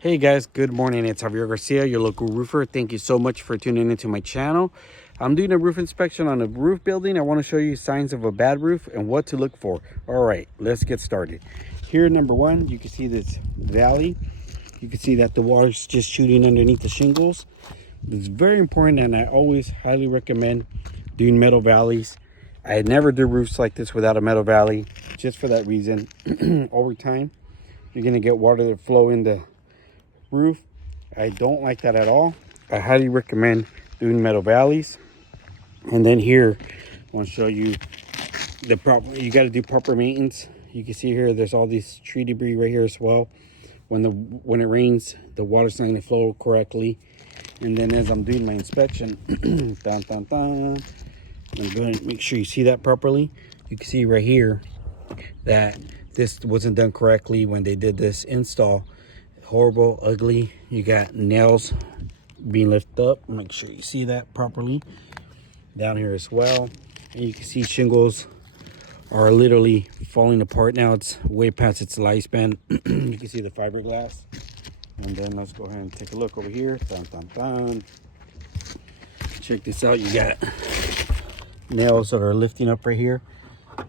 Hey guys, good morning. It's Javier Garcia, your local roofer. Thank you so much for tuning into my channel. I'm doing a roof inspection on a roof building. I want to show you signs of a bad roof and what to look for. All right, let's get started. Here, number one, you can see this valley. You can see that the water's just shooting underneath the shingles. It's very important, and I always highly recommend doing metal valleys. I never do roofs like this without a metal valley, just for that reason. Over time, you're going to get water that flow in the roof. I don't like that at all. I highly recommend doing metal valleys. And then here I want to show you the proper, you got to do proper maintenance. You can see here there's all these tree debris right here as well. When it rains, the water's not going to flow correctly. And then as I'm doing my inspection, I'm going to make sure you see that properly. You can see right here that this wasn't done correctly when they did this install. Horrible, ugly. You got nails being lifted up. Make sure you see that properly. Down here as well. And you can see shingles are literally falling apart now. It's way past its lifespan. You can see the fiberglass. And then let's go ahead and take a look over here. Check this out. You got nails that are lifting up right here.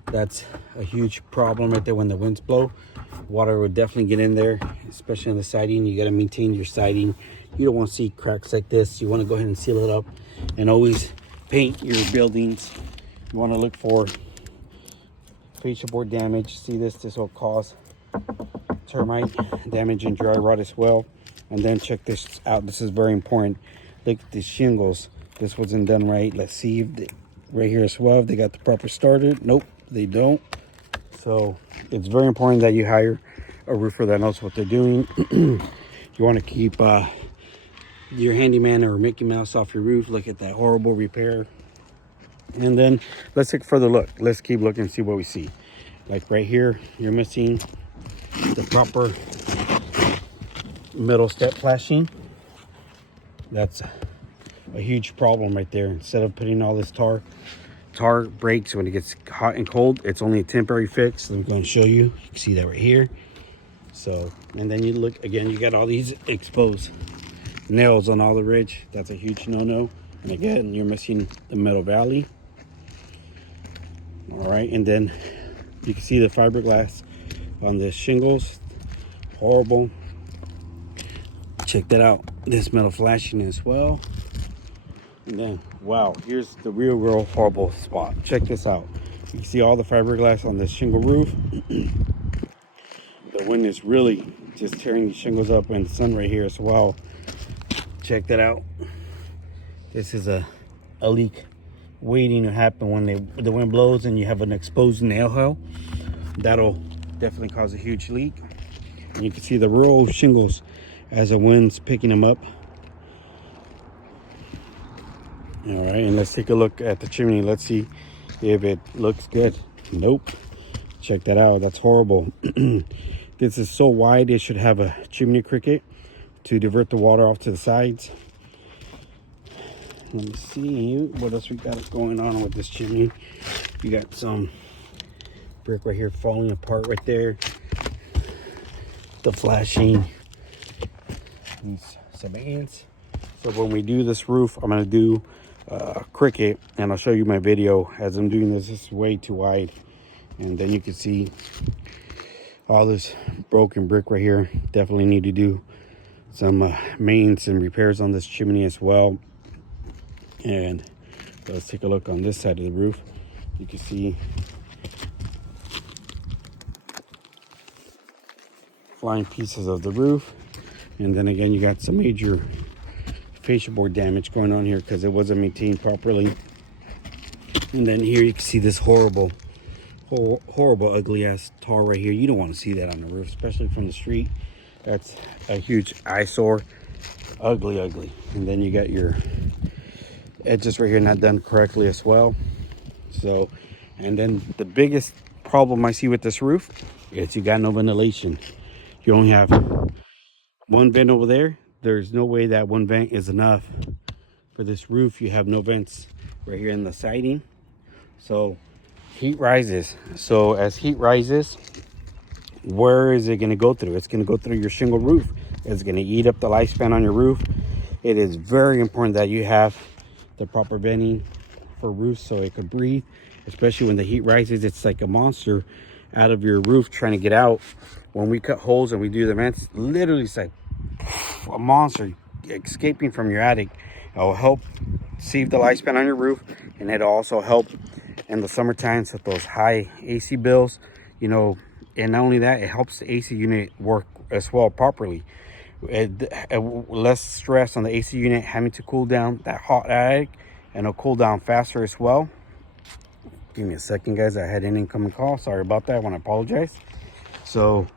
That's a huge problem right there when the winds blow. Water would definitely get in there, especially on the siding. You got to maintain your siding. You don't want to see cracks like this. You want to go ahead and seal it up, and always paint your buildings. You want to look for fascia board damage. See this will cause termite damage and dry rot as well. And then check this out. This is very important. Look at the shingles. This wasn't done right. Let's see if right here as well, if they got the proper starter. Nope, they don't. So it's very important that you hire a roofer that knows what they're doing. You want to keep your handyman or Mickey Mouse off your roof. Look at that horrible repair. And then let's take a further look. Let's keep looking and see what we see. Like right here, you're missing the proper metal step flashing. That's a huge problem right there. Instead of putting all this tar breaks when it gets hot and cold. It's only a temporary fix. I'm going to show you. You can see that right here. So, and then you look again, you got all these exposed nails on all the ridge. That's a huge no-no. And again, you're missing the metal valley. All right, and then you can see the fiberglass on the shingles. Horrible. Check that out. This metal flashing as well. And then, wow, here's the real horrible spot. Check this out. You can see all the fiberglass on this shingle roof. The wind is really just tearing these shingles up, and the sun right here as well. Check that out. This is a leak waiting to happen when the wind blows and you have an exposed nail hole. That'll definitely cause a huge leak. And you can see the real shingles as the wind's picking them up. All right, and let's take a look at the chimney. Let's see if it looks good. Nope. Check that out. That's horrible. This is so wide, it should have a chimney cricket to divert the water off to the sides. Let me see what else we got going on with this chimney. You got some brick right here falling apart right there. The flashing needs some ants. So when we do this roof, I'm going to do cricket, and I'll show you my video as I'm doing this. This is way too wide, and then you can see all this broken brick right here. Definitely need to do some maintenance and repairs on this chimney as well. And let's take a look on this side of the roof. You can see flying pieces of the roof, and then again you got some major fascia board damage going on here because it wasn't maintained properly. And then here you can see this horrible ugly ass tar right here. You don't want to see that on the roof, especially from the street. That's a huge eyesore. Ugly. And then you got your edges right here not done correctly as well. So, and then the biggest problem I see with this roof is you got no ventilation. You only have one vent over there. There's no way that one vent is enough for this roof. You have no vents right here in the siding. So heat rises. So as heat rises, where is it going to go through? It's going to go through your shingle roof. It's going to eat up the lifespan on your roof. It is very important that you have the proper venting for roofs so it could breathe, especially when the heat rises. It's like a monster out of your roof trying to get out. When we cut holes and we do the vents, literally it's like a monster escaping from your attic. It will help save the lifespan on your roof, and it'll also help in the summer times with those high AC bills, you know. And not only that, it helps the AC unit work as well properly. Less stress on the AC unit having to cool down that hot attic, and it'll cool down faster as well. Give me a second, guys. I had an incoming call. Sorry about that. I want to apologize. So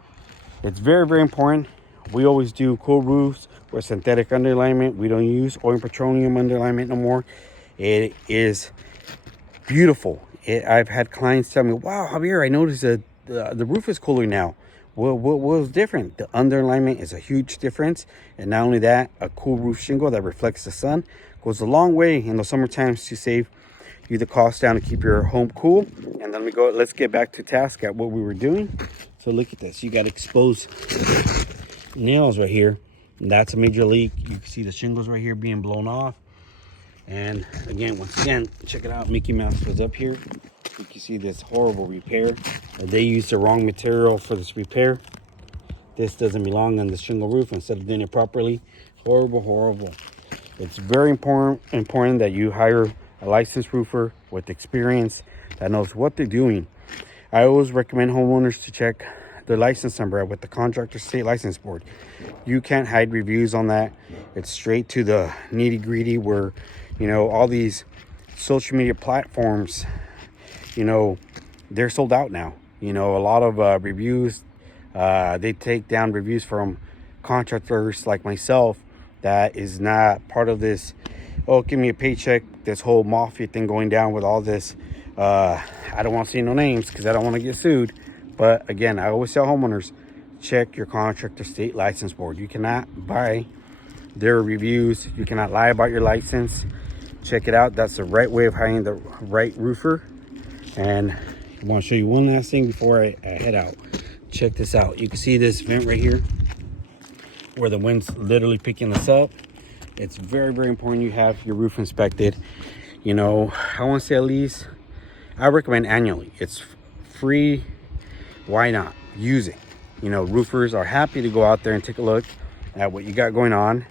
it's very, very important. We always do cool roofs with synthetic underlayment. We don't use oil and petroleum underlayment no more. It is beautiful. I've had clients tell me, wow, Javier, I noticed that the roof is cooler now. What was different? The underlayment is a huge difference. And not only that, a cool roof shingle that reflects the sun goes a long way in the summer times to save you the cost down to keep your home cool. And then let's get back to task at what we were doing. So look at this. You got exposed nails right here. And that's a major leak. You can see the shingles right here being blown off. And again, once again, check it out. Mickey Mouse was up here. You can see this horrible repair. They used the wrong material for this repair. This doesn't belong on the shingle roof instead of doing it properly. Horrible, horrible. It's very important that you hire a licensed roofer with experience that knows what they're doing. I always recommend homeowners to check their license number with the Contractors State License Board. You can't hide reviews on that. It's straight to the nitty-gritty where, you know, all these social media platforms, you know, they're sold out now. You know, a lot of reviews, they take down reviews from contractors like myself that is not part of this, oh, give me a paycheck, this whole mafia thing going down with all this. I don't want to say no names because I don't want to get sued. But again, I always tell homeowners, check your Contractor State License Board. You cannot buy their reviews. You cannot lie about your license. Check it out. That's the right way of hiring the right roofer. And I want to show you one last thing before I head out. Check this out. You can see this vent right here where the wind's literally picking this up. It's very, very important you have your roof inspected. You know, I want to say at least, I recommend annually. It's free. Why not? Use it. You know, roofers are happy to go out there and take a look at what you got going on.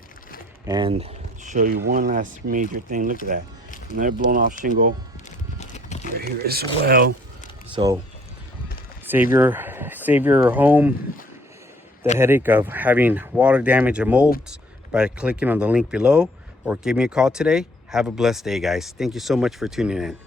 And show you one last major thing. Look at that. Another blown off shingle right here as well. So save your home the headache of having water damage and molds by clicking on the link below, or give me a call today. Have a blessed day, guys. Thank you so much for tuning in.